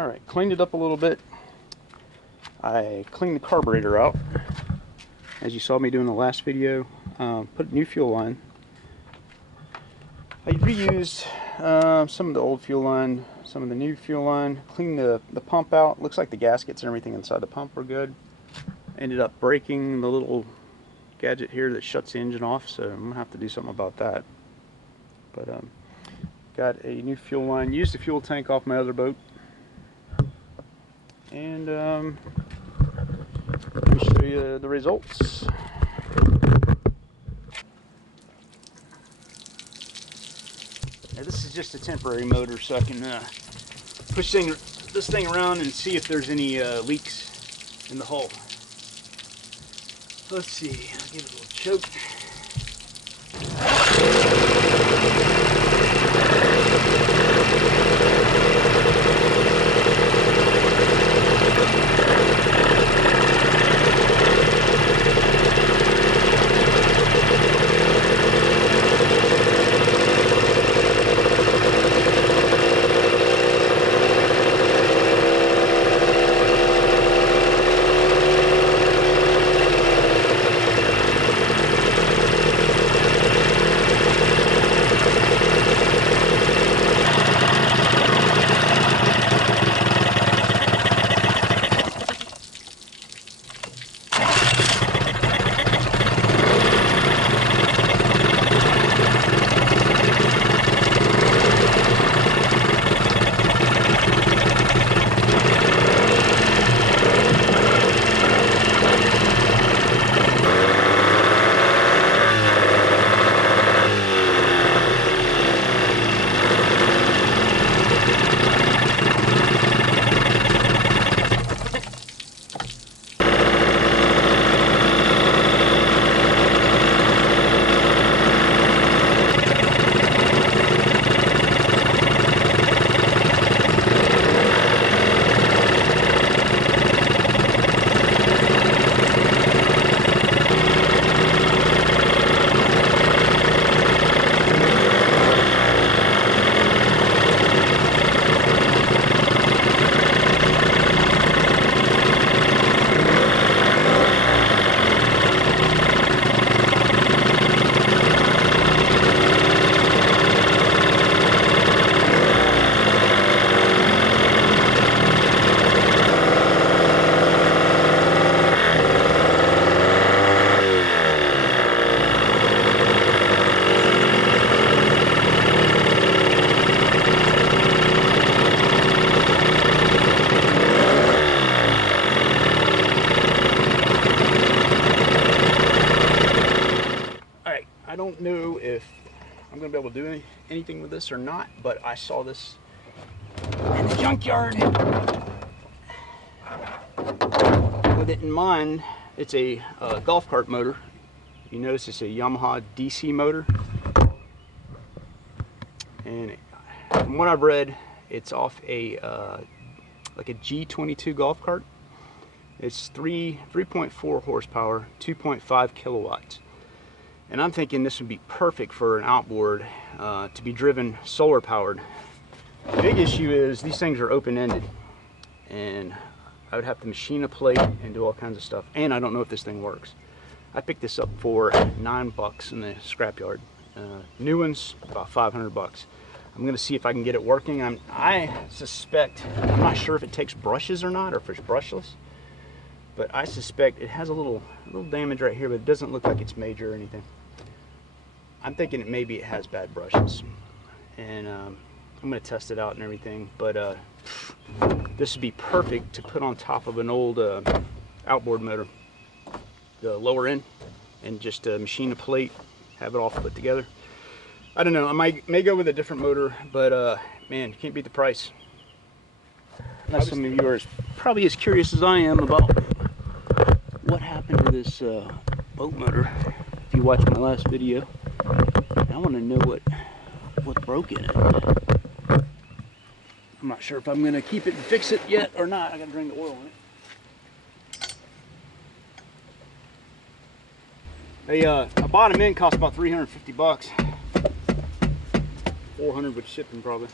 Alright, cleaned it up a little bit. I cleaned the carburetor out, as you saw me do in the last video. Put a new fuel line. I reused some of the old fuel line, some of the new fuel line. Cleaned the pump out. Looks like the gaskets and everything inside the pump were good. Ended up breaking the little gadget here that shuts the engine off, so I'm gonna have to do something about that. But got a new fuel line. Used the fuel tank off my other boat, and let me show you the results. Now, this is just a temporary motor, so I can push this thing around and see if there's any leaks in the hull. Let's see, I'll give it a little choke. I don't know if I'm going to be able to do anything with this or not, but I saw this in the junkyard. With it in mind, it's a golf cart motor. You notice it's a Yamaha DC motor. And from what I've read, it's off a like a G22 golf cart. It's 3.4 horsepower, 2.5 kilowatts. And I'm thinking this would be perfect for an outboard to be driven solar powered. The big issue is these things are open-ended, and I would have to machine a plate and do all kinds of stuff. And I don't know if this thing works. I picked this up for $9 in the scrapyard. New one's about 500 bucks. I'm gonna see if I can get it working. I suspect, I'm not sure if it takes brushes or not, or if it's brushless, but I suspect it has a little damage right here, but it doesn't look like it's major or anything. I'm thinking maybe it has bad brushes, and I'm gonna test it out and everything. But this would be perfect to put on top of an old outboard motor, the lower end, and just machine a plate, have it all put together. I don't know, I may go with a different motor, but man, you can't beat the price. Now, some of you are probably as curious as I am about what happened to this boat motor. If you watched my last video, I want to know what broke in it. I'm not sure if I'm going to keep it and fix it yet or not. I got to drain the oil in it. A bottom end cost about 350 bucks. 400 with shipping probably.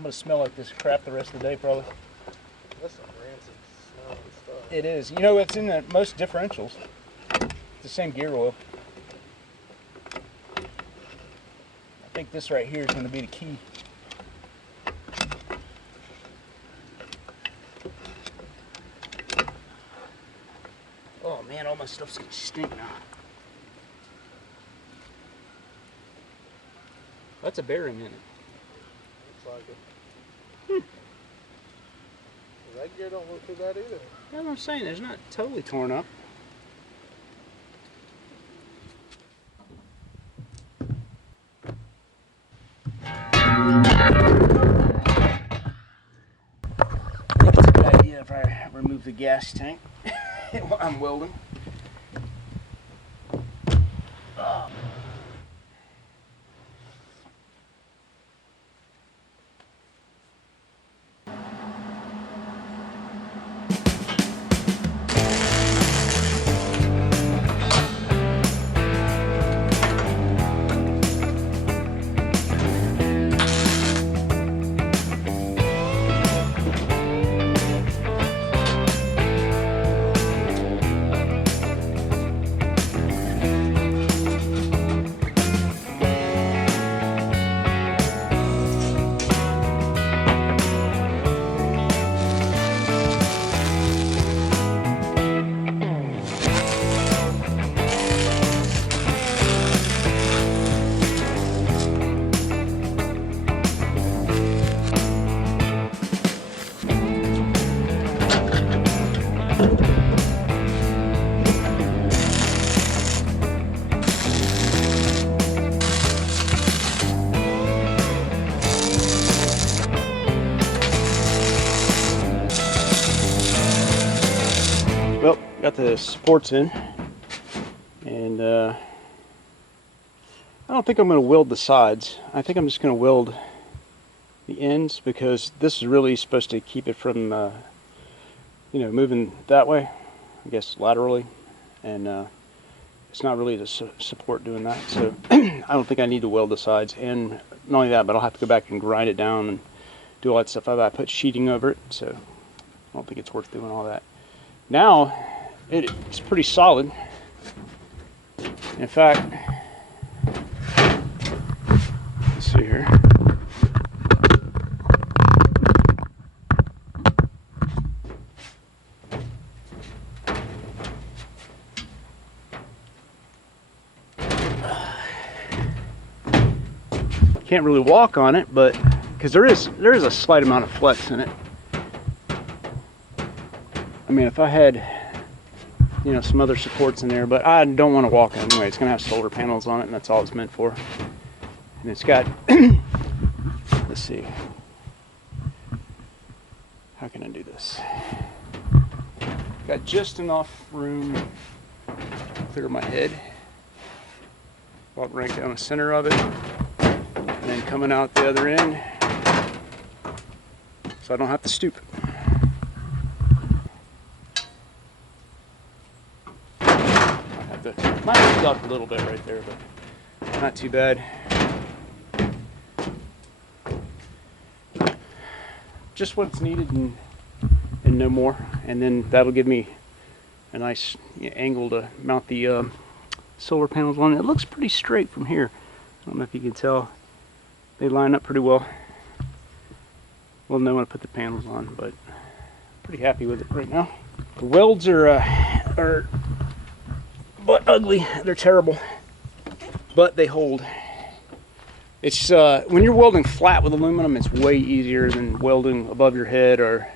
I'm gonna smell like this crap the rest of the day probably. That's some rancid smell and stuff. It is. You know, it's in the most differentials. It's the same gear oil. I think this right here is going to be the key. Oh man, all my stuff's gonna stink now. That's a bearing in it. Looks like it. Well, that gear don't look too bad either. That's what I'm saying. It's not totally torn up. I think it's a good idea if I remove the gas tank while I'm welding. Well, got the supports in, and I don't think I'm going to weld the sides. I think I'm just going to weld the ends, because this is really supposed to keep it from, you know, moving that way, I guess laterally, and it's not really the support doing that. So I don't think I need to weld the sides, and not only that, but I'll have to go back and grind it down and do all that stuff. I put sheeting over it, so I don't think it's worth doing all that. Now, it's pretty solid. In fact, let's see here. Can't really walk on it, but because there is a slight amount of flex in it. I mean, if I had, you know, some other supports in there, but I don't want to walk it anyway. It's going to have solar panels on it, and that's all it's meant for. And it's got, let's see, how can I do this? Got just enough room to clear my head. Walk right down the center of it, and then coming out the other end, so I don't have to stoop. Might have ducked a little bit right there, but not too bad. Just what's needed and no more, and then that'll give me a nice angle to mount the solar panels on. It looks pretty straight from here. I don't know if you can tell. They line up pretty well. We'll know when I put the panels on, but pretty happy with it right now. The welds are but ugly. They're terrible, but they hold. It's when you're welding flat with aluminum, it's way easier than welding above your head or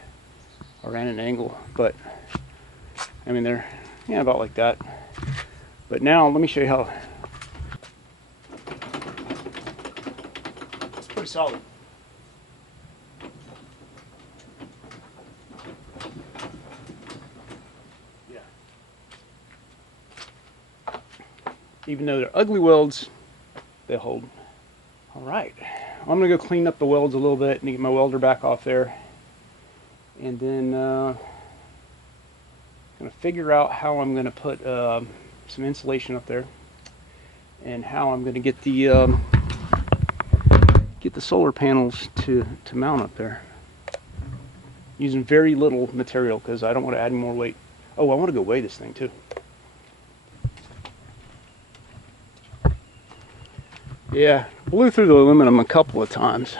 at an angle. But I mean, they're about like that. But now let me show you how. It's pretty solid. Even though they're ugly welds, they hold. All right, I'm gonna go clean up the welds a little bit and get my welder back off there, and then gonna figure out how I'm gonna put some insulation up there, and how I'm gonna get the get the solar panels to mount up there. Using very little material because I don't want to add any more weight. Oh, I want to go weigh this thing too. Yeah, blew through the aluminum a couple of times.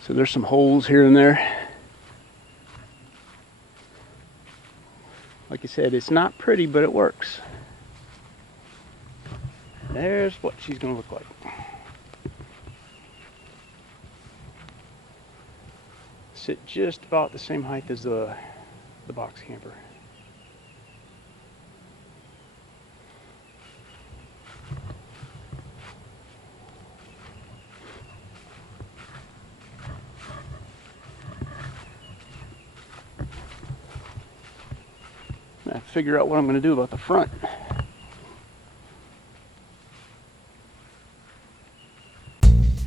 So there's some holes here and there. Like I said, it's not pretty, but it works. There's what she's gonna look like. Sit just about the same height as the box camper. I have to figure out what I'm going to do about the front.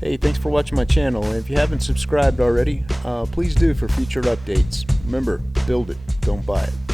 Hey, thanks for watching my channel, and if you haven't subscribed already, please do for future updates. Remember, build it, don't buy it.